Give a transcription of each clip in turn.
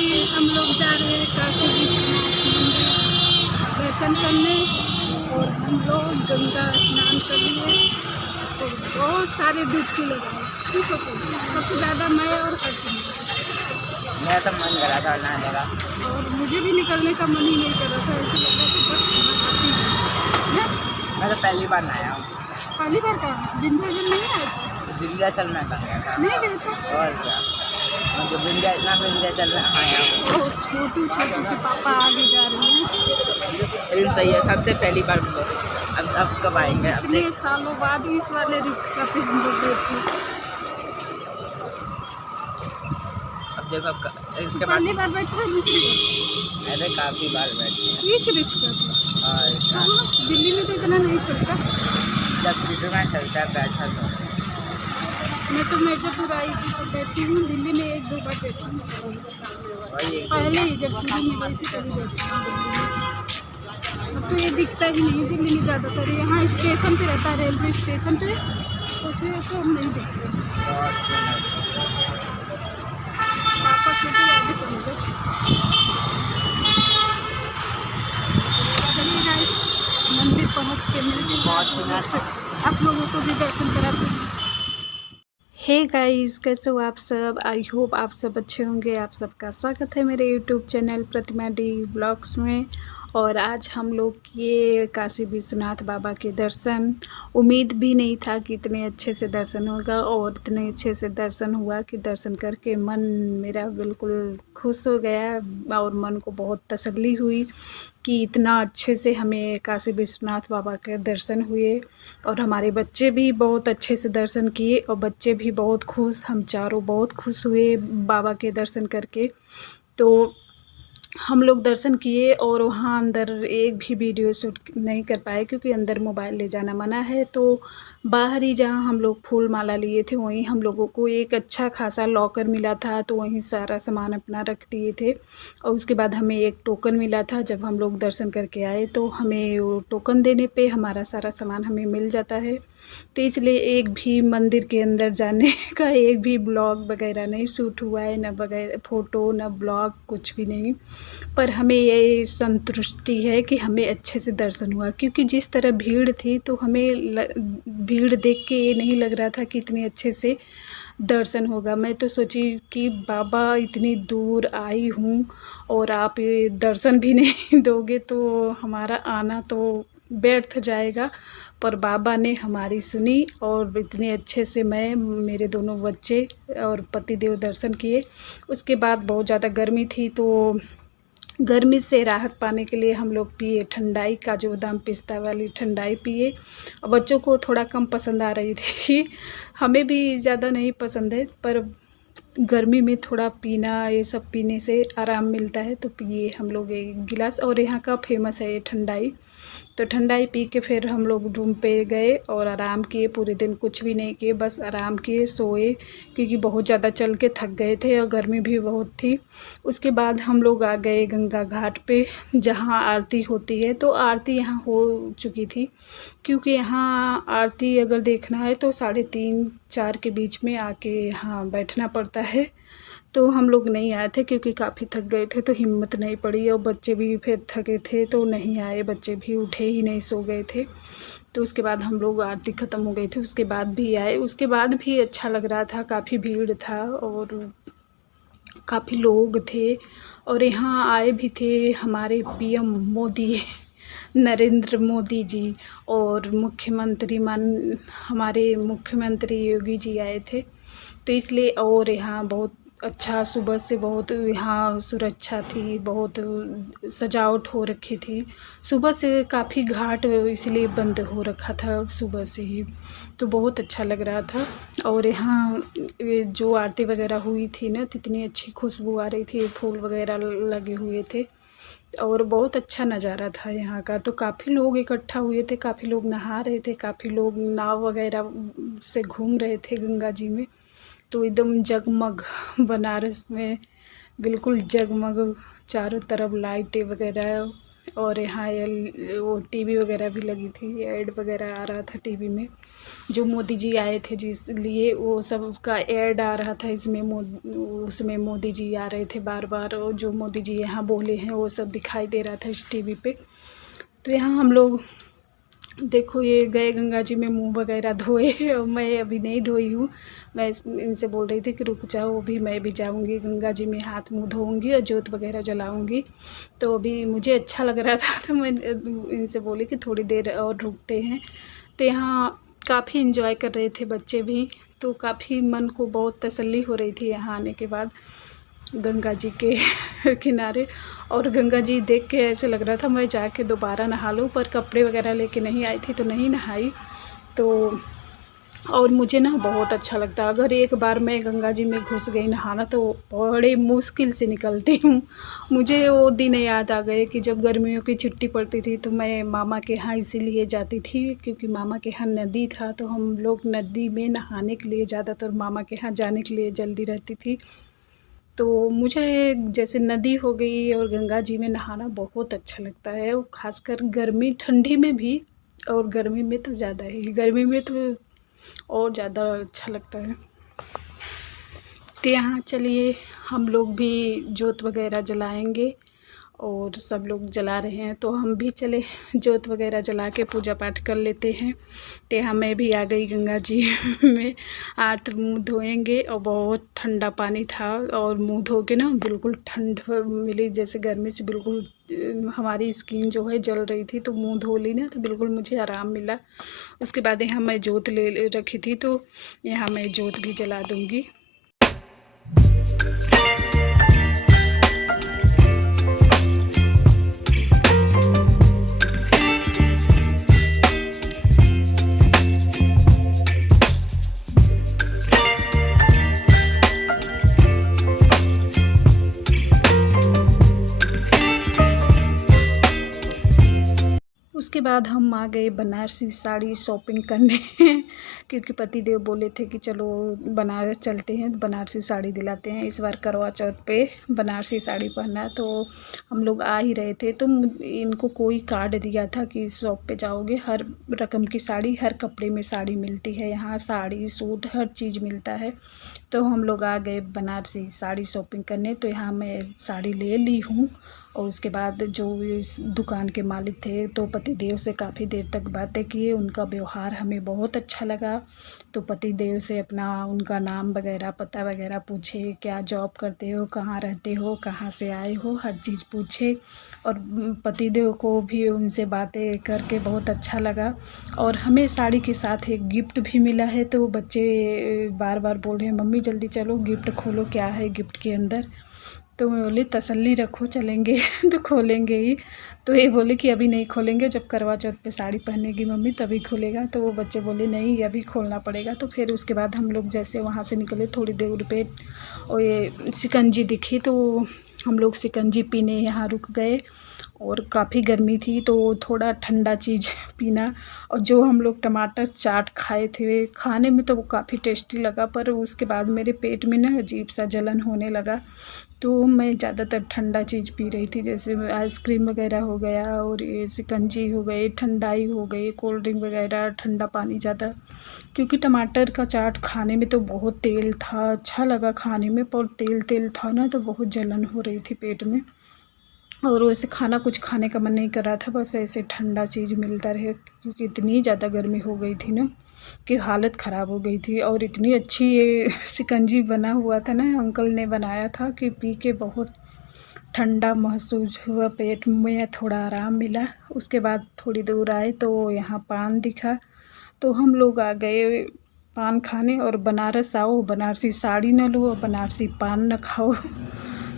हम लोग जा रहे हैं काशी विश्वनाथ मंदिर दर्शन करने और हम लोग गंगा स्नान कर लिए तो बहुत सारे डुबकी लगाए। सबसे ज़्यादा मैं और हर्षिल। मेरा तो मन कर रहा था नहाने का और मुझे भी निकलने का मन ही नहीं कर रहा था, ऐसे लग रहा था बस नहाती हूँ। मैं तो पहली बार नहाया हूँ। पहली बार कहाँ विंध्याचल नहीं आया था? विंध्याचल में कहाँ गया था? नहीं गए थे और क्या मुझे विंध्याचल में आया हूँ। और छोटू के पापा आगे जा रहे हैं। लेकिन सही है, सबसे पहली बार मुझे। अब कब आएंगे? अब इतने सालों बाद इस वाले रिक्शा पे हम लोग बैठे। अब देखो इसके बाद पहली बार बैठे थे दूसरी बार? अरे काफ़ी बार बैठे इस रिक्शा पे? और दिल्ली में तो इतना नहीं चलता। जब कितना चलता है बैठा तो मैं तो मिर्जापुर आई थी तो बैठी हूँ, दिल्ली में एक दो बार बैठी हूँ वही पहले ही, जब दिल्ली में गई थी तभी बैठी हूँ दिल्ली में। अब तो ये दिखता ही नहीं दिल्ली में ज़्यादातर, यहाँ स्टेशन पे रहता है, रेलवे स्टेशन पे, उसे तो हम नहीं देखते। पापा छोटे आगे चले गए। चलिए गाइस, मंदिर पहुँच के मिलते हैं, आप लोगों को भी दर्शन कराते हैं। हे गाइस, कैसे हो आप सब? आई होप आप सब अच्छे होंगे। आप सबका स्वागत है मेरे यूट्यूब चैनल प्रतिमा डी ब्लॉग्स में। और आज हम लोग किए काशी विश्वनाथ बाबा के दर्शन। उम्मीद भी नहीं था कि इतने अच्छे से दर्शन होगा, और इतने अच्छे से दर्शन हुआ कि दर्शन करके मन मेरा बिल्कुल खुश हो गया और मन को बहुत तसल्ली हुई कि इतना अच्छे से हमें काशी विश्वनाथ बाबा के दर्शन हुए। और हमारे बच्चे भी बहुत अच्छे से दर्शन किए और बच्चे भी बहुत खुश, हम चारों बहुत खुश हुए बाबा के दर्शन करके। तो हम लोग दर्शन किए और वहाँ अंदर एक भी वीडियो शूट नहीं कर पाए क्योंकि अंदर मोबाइल ले जाना मना है। तो बाहर ही जहाँ हम लोग फूल माला लिए थे वहीं हम लोगों को एक अच्छा खासा लॉकर मिला था, तो वहीं सारा सामान अपना रख दिए थे। और उसके बाद हमें एक टोकन मिला था, जब हम लोग दर्शन करके आए तो हमें वो टोकन देने पे हमारा सारा सामान हमें मिल जाता है। तो इसलिए एक भी मंदिर के अंदर जाने का एक भी ब्लॉग वगैरह नहीं शूट हुआ है, न वगैरह फ़ोटो न ब्लॉग, कुछ भी नहीं। पर हमें ये संतुष्टि है कि हमें अच्छे से दर्शन हुआ, क्योंकि जिस तरह भीड़ थी तो हमें भीड़ देख के ये नहीं लग रहा था कि इतने अच्छे से दर्शन होगा। मैं तो सोची कि बाबा इतनी दूर आई हूँ और आप ये दर्शन भी नहीं दोगे तो हमारा आना तो व्यर्थ जाएगा। पर बाबा ने हमारी सुनी और इतने अच्छे से मैं, मेरे दोनों बच्चे और पतिदेव दर्शन किए। उसके बाद बहुत ज़्यादा गर्मी थी, तो गर्मी से राहत पाने के लिए हम लोग पिए ठंडाई, काजू बादाम पिस्ता वाली ठंडाई पिए। और बच्चों को थोड़ा कम पसंद आ रही थी हमें भी ज़्यादा नहीं पसंद है, पर गर्मी में थोड़ा पीना, ये सब पीने से आराम मिलता है, तो पिए हम लोग एक गिलास। और यहाँ का फेमस है ये ठंडाई। तो ठंडाई पी के फिर हम लोग रूम पे गए और आराम किए। पूरे दिन कुछ भी नहीं किए, बस आराम किए, सोए, क्योंकि बहुत ज़्यादा चल के थक गए थे और गर्मी भी बहुत थी। उसके बाद हम लोग आ गए गंगा घाट पे, जहाँ आरती होती है। तो आरती यहाँ हो चुकी थी, क्योंकि यहाँ आरती अगर देखना है तो 3:30-4 के बीच में आके यहाँ बैठना पड़ता है। तो हम लोग नहीं आए थे क्योंकि काफ़ी थक गए थे, तो हिम्मत नहीं पड़ी, और बच्चे भी फिर थके थे तो नहीं आए, बच्चे भी उठे ही नहीं, सो गए थे। तो उसके बाद हम लोग, आरती ख़त्म हो गई थी उसके बाद भी आए। उसके बाद भी अच्छा लग रहा था, काफ़ी भीड़ था और काफ़ी लोग थे। और यहाँ आए भी थे हमारे पीएम मोदी, नरेंद्र मोदी जी, और हमारे मुख्यमंत्री योगी जी आए थे। तो इसलिए, और यहाँ बहुत अच्छा, सुबह से बहुत यहाँ सुरक्षा थी, बहुत सजावट हो रखी थी। सुबह से काफ़ी घाट इसलिए बंद हो रखा था सुबह से ही, तो बहुत अच्छा लग रहा था। और यहाँ ये जो आरती वगैरह हुई थी ना, तो इतनी अच्छी खुशबू आ रही थी, फूल वगैरह लगे हुए थे और बहुत अच्छा नज़ारा था यहाँ का। तो काफ़ी लोग इकट्ठा हुए थे, काफ़ी लोग नहा रहे थे, काफ़ी लोग नाव वगैरह से घूम रहे थे गंगा जी में। तो एकदम जगमग, बनारस में बिल्कुल जगमग, चारों तरफ लाइटें वगैरह और यहाँ वो टीवी वगैरह भी लगी थी, ऐड वगैरह आ रहा था टीवी में, जो मोदी जी आए थे जिस लिए वो सब का ऐड आ रहा था इसमें। उसमें मोदी जी आ रहे थे बार बार, और जो मोदी जी यहाँ बोले हैं वो सब दिखाई दे रहा था इस टीवी पे। तो यहाँ हम लोग देखो ये गए गंगा जी में मुंह वगैरह धोए, और मैं अभी नहीं धोई हूँ। मैं इनसे बोल रही थी कि रुक जाओ, अभी मैं भी जाऊँगी गंगा जी में, हाथ मुंह धोऊँगी और जोत वगैरह जलाऊँगी। तो अभी मुझे अच्छा लग रहा था तो मैं इनसे बोली कि थोड़ी देर और रुकते हैं। तो यहाँ काफ़ी इन्जॉय कर रहे थे बच्चे भी, तो काफ़ी मन को बहुत तसल्ली हो रही थी यहाँ आने के बाद गंगा जी के किनारे। और गंगा जी देख के ऐसे लग रहा था मैं जाके दोबारा नहा लूँ, पर कपड़े वगैरह लेके नहीं आई थी तो नहीं नहाई। तो और मुझे ना बहुत अच्छा लगता है, अगर एक बार मैं गंगा जी में घुस गई नहाना तो बड़े मुश्किल से निकलती हूँ। मुझे वो दिन याद आ गए कि जब गर्मियों की छुट्टी पड़ती थी तो मैं मामा के यहाँ इसीलिए जाती थी, क्योंकि मामा के यहाँ नदी था, तो हम लोग नदी में नहाने के लिए ज़्यादातर मामा के यहाँ जाने के लिए जल्दी रहती थी। तो मुझे जैसे नदी हो गई और गंगा जी में नहाना बहुत अच्छा लगता है, और ख़ासकर गर्मी ठंडी में भी, और गर्मी में तो ज़्यादा ही, गर्मी में तो और ज़्यादा अच्छा लगता है। तो यहाँ चलिए हम लोग भी जोत वगैरह जलाएंगे, और सब लोग जला रहे हैं तो हम भी चले जोत वगैरह जला के पूजा पाठ कर लेते हैं। तो यहाँ मैं भी आ गई गंगा जी में, हाथ मुंह धोएंगे, और बहुत ठंडा पानी था, और मुंह धो के ना बिल्कुल ठंड मिली, जैसे गर्मी से बिल्कुल हमारी स्किन जो है जल रही थी, तो मुंह धो ली ना तो बिल्कुल मुझे आराम मिला। उसके बाद यहाँ मैं जोत ले रखी थी, तो यहाँ मैं जोत भी जला दूँगी। उसके बाद हम आ गए बनारसी साड़ी शॉपिंग करने क्योंकि पतिदेव बोले थे कि चलो बनारस चलते हैं, बनारसी साड़ी दिलाते हैं, इस बार करवा चौथ पे बनारसी साड़ी पहनना है। तो हम लोग आ ही रहे थे, तो इनको कोई कार्ड दिया था कि इस शॉप पे जाओगे, हर रकम की साड़ी, हर कपड़े में साड़ी मिलती है, यहाँ साड़ी सूट हर चीज़ मिलता है। तो हम लोग आ गए बनारसी साड़ी शॉपिंग करने। तो यहाँ मैं साड़ी ले ली हूँ, और उसके बाद जो इस दुकान के मालिक थे तो पतिदेव से काफ़ी देर तक बातें किए, उनका व्यवहार हमें बहुत अच्छा लगा। तो पतिदेव से अपना उनका नाम वगैरह पता वगैरह पूछे, क्या जॉब करते हो, कहाँ रहते हो, कहाँ से आए हो, हर चीज़ पूछे। और पतिदेव को भी उनसे बातें करके बहुत अच्छा लगा। और हमें साड़ी के साथ एक गिफ्ट भी मिला है, तो बच्चे बार बार बोल रहे हैं मम्मी जल्दी चलो गिफ्ट खोलो, क्या है गिफ्ट के अंदर। तो मैं बोली तसल्ली रखो चलेंगे तो खोलेंगे ही। तो ये बोले कि अभी नहीं खोलेंगे, जब करवा चौथ पे साड़ी पहनेगी मम्मी तभी खोलेगा। तो वो बच्चे बोले नहीं अभी खोलना पड़ेगा। तो फिर उसके बाद हम लोग जैसे वहाँ से निकले, थोड़ी देर पे और ये शिकंजी दिखी, तो हम लोग शिकंजी पीने यहाँ रुक गए। और काफ़ी गर्मी थी तो थोड़ा ठंडा चीज़ पीना। और जो हम लोग टमाटर चाट खाए थे, खाने में तो वो काफ़ी टेस्टी लगा, पर उसके बाद मेरे पेट में ना अजीब सा जलन होने लगा। तो मैं ज़्यादातर ठंडा चीज़ पी रही थी, जैसे आइसक्रीम वगैरह हो गया, और ये शिकंजी हो गई, ठंडाई हो गई, कोल्ड ड्रिंक वगैरह, ठंडा पानी ज़्यादा। क्योंकि टमाटर का चाट खाने में तो बहुत तेल था, अच्छा लगा खाने में, पर तेल तेल था ना तो बहुत जलन हो रही थी पेट में। और वैसे खाना कुछ खाने का मन नहीं कर रहा था, बस ऐसे ठंडा चीज़ मिलता रहे, क्योंकि इतनी ज़्यादा गर्मी हो गई थी ना कि हालत ख़राब हो गई थी। और इतनी अच्छी ये शिकंजी बना हुआ था ना, अंकल ने बनाया था कि पी के बहुत ठंडा महसूस हुआ, पेट में थोड़ा आराम मिला। उसके बाद थोड़ी दूर आए तो यहाँ पान दिखा, तो हम लोग आ गए पान खाने। और बनारस आओ बनारसी साड़ी ना लो, बनारसी पान न खाओ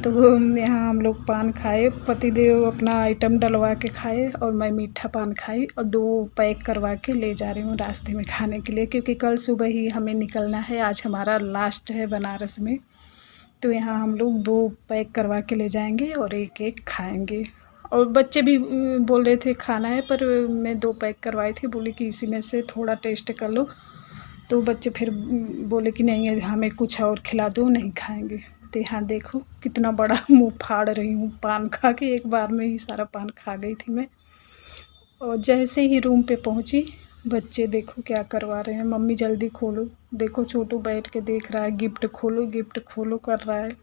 तो यहाँ हम लोग पान खाए, पतिदेव अपना आइटम डलवा के खाए, और मैं मीठा पान खाई, और 2 पैक करवा के ले जा रही हूँ रास्ते में खाने के लिए, क्योंकि कल सुबह ही हमें निकलना है, आज हमारा लास्ट है बनारस में। तो यहाँ हम लोग 2 पैक करवा के ले जाएंगे और एक एक खाएंगे। और बच्चे भी बोल रहे थे खाना है, पर मैं 2 पैक करवाई थी, बोली कि इसी में से थोड़ा टेस्ट कर लो। तो बच्चे फिर बोले कि नहीं हमें कुछ और खिला दो, नहीं खाएंगे। तो यहाँ देखो कितना बड़ा मुंह फाड़ रही हूँ पान खा के, एक बार में ही सारा पान खा गई थी मैं। और जैसे ही रूम पे पहुँची, बच्चे देखो क्या करवा रहे हैं, मम्मी जल्दी खोलो। देखो छोटू बैठ के देख रहा है, गिफ्ट खोलो कर रहा है।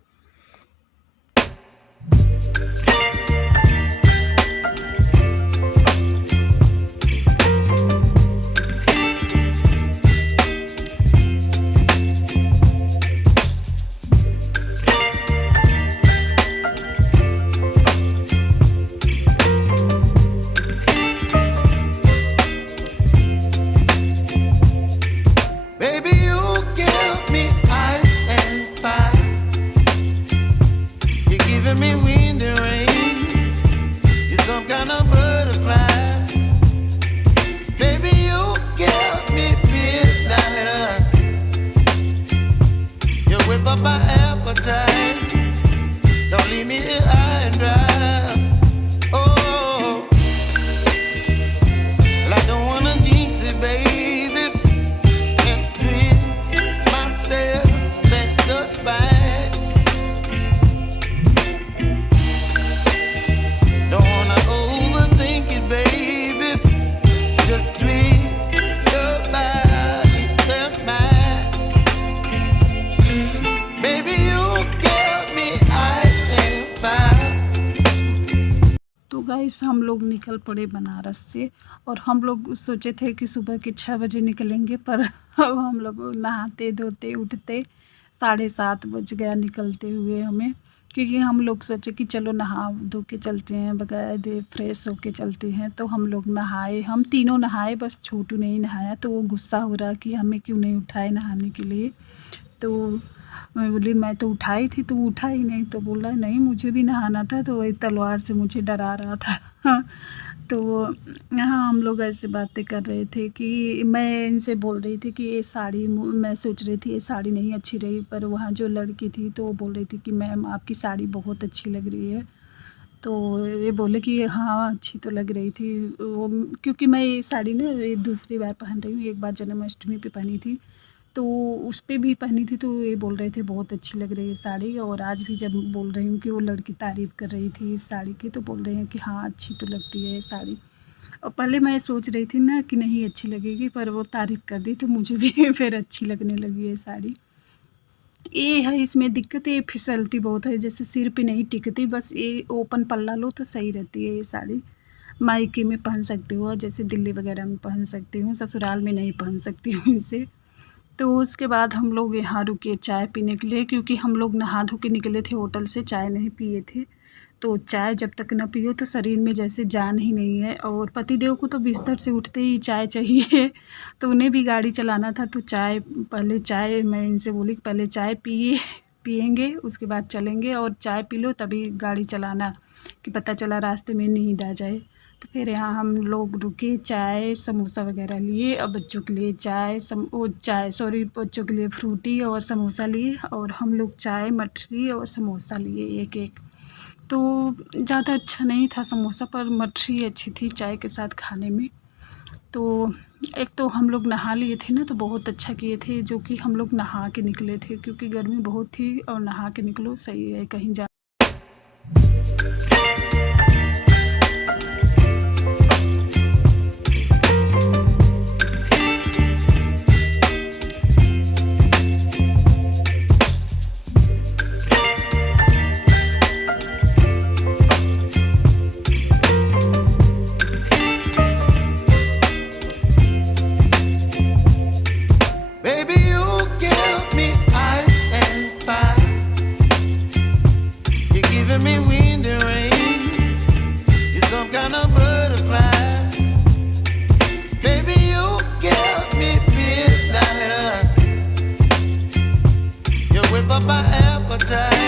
Don't leave me here high and dry. Oh, well, I don't wanna jinx it, baby, and twist myself at the spine. Don't wanna overthink it, baby. It's just twist your body and mine. Baby, you give me ice and fire. तो guys हम लोग निकल पड़े बनारस से, और हम लोग सोचे थे कि सुबह के 6 बजे निकलेंगे, पर अब हम लोग नहाते धोते उठते 7:30 बज गया निकलते हुए हमें, क्योंकि हम लोग सोचे कि चलो नहा धो के चलते हैं, बगैर दे फ्रेश होके चलते हैं। तो हम लोग नहाए, हम तीनों नहाए, बस छोटू नहीं नहाया। तो वो गुस्सा हो रहा कि हमें क्यों नहीं उठाए नहाने के लिए। तो मैं बोली मैं तो उठाई थी, तो उठा ही नहीं। तो बोला नहीं मुझे भी नहाना था, तो वही तलवार से मुझे डरा रहा था। तो यहाँ हम लोग ऐसे बातें कर रहे थे कि मैं इनसे बोल रही थी कि ये साड़ी, मैं सोच रही थी ये साड़ी नहीं अच्छी रही, पर वहाँ जो लड़की थी तो वो बोल रही थी कि मैम आपकी साड़ी बहुत अच्छी लग रही है। तो ये बोले कि हाँ अच्छी तो लग रही थी वो, क्योंकि मैं ये साड़ी ना ये दूसरी बार पहन रही हूँ। एक बार जन्माष्टमी पे पहनी थी, तो उस पे भी पहनी थी, तो ये बोल रहे थे बहुत अच्छी लग रही है साड़ी। और आज भी जब बोल रही हूँ कि वो लड़की तारीफ़ कर रही थी इस साड़ी की, तो बोल रहे हैं कि हाँ अच्छी तो लगती है ये साड़ी। और पहले मैं सोच रही थी ना कि नहीं अच्छी लगेगी, पर वो तारीफ़ कर दी तो मुझे भी फिर अच्छी लगने लगी है साड़ी। ये है इसमें दिक्कत, ये फिसलती बहुत है, जैसे सिर पे नहीं टिकती। बस ये ओपन पल्ला लो तो सही रहती है ये साड़ी। मायके में पहन सकती हूँ, जैसे दिल्ली वगैरह में पहन सकती हूँ, ससुराल में नहीं पहन सकती हूँ इसे। तो उसके बाद हम लोग यहाँ रुके चाय पीने के लिए, क्योंकि हम लोग नहा धो के निकले थे होटल से, चाय नहीं पिए थे। तो चाय जब तक न पियो तो शरीर में जैसे जान ही नहीं है। और पतिदेव को तो बिस्तर से उठते ही चाय चाहिए। तो उन्हें भी गाड़ी चलाना था, तो पहले चाय मैं इनसे बोली पहले चाय पिएंगे उसके बाद चलेंगे, और चाय पी लो तभी गाड़ी चलाना, कि पता चला रास्ते में नींद आ जाए। तो फिर यहाँ हम लोग रुके, चाय समोसा वगैरह लिए, और बच्चों के लिए बच्चों के लिए फ्रूटी और समोसा लिए, और हम लोग चाय मठरी और समोसा लिए एक एक। तो ज़्यादा अच्छा नहीं था समोसा, पर मठरी अच्छी थी चाय के साथ खाने में। तो एक तो हम लोग नहा लिए थे ना, तो बहुत अच्छा किए थे जो कि हम लोग नहा के निकले थे, क्योंकि गर्मी बहुत थी, और नहा के निकलो सही है कहीं जा। Baby, you give me ice and fire. You're giving me wind and rain. You're some kind of butterfly. Baby, you give me midnight. You whip up my appetite.